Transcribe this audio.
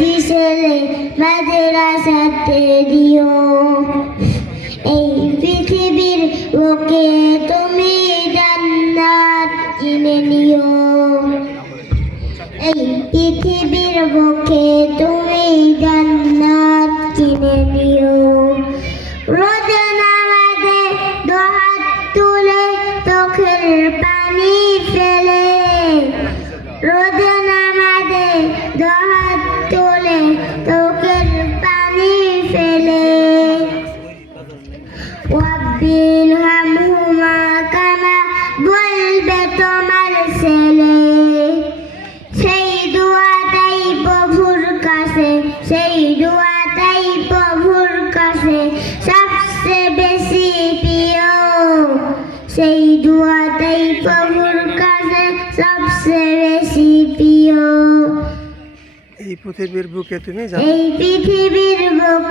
একটি ছেলে মাদ্রাসাতে দিও। এই পৃথিবীর বুকে তুমি জান্নাত কিনে নিও। এই পৃথিবীর বুকে তুমি জান্নাত কিনে নিও। রোজ নামাজে দুহাত তুলে চোখের পানি ফেলে, রোজ নামাজে দুহাত তুলে চোখের পানি ফেলে। ওয়াব্বিল হামহুমা কামা বলবে তোমার ছেলে। সেই দোয়াটাই প্রভুর কাছে, সেই দোয়াটাই প্রভুর কাছে সবচেয়ে বেশি প্রিয়। সেই দোয়াটাই প্রভুর কাছে সবচেয়ে বেশি প্রিয়। এই পৃথিবীর বুকে তুমি এই পৃথিবীর বুকে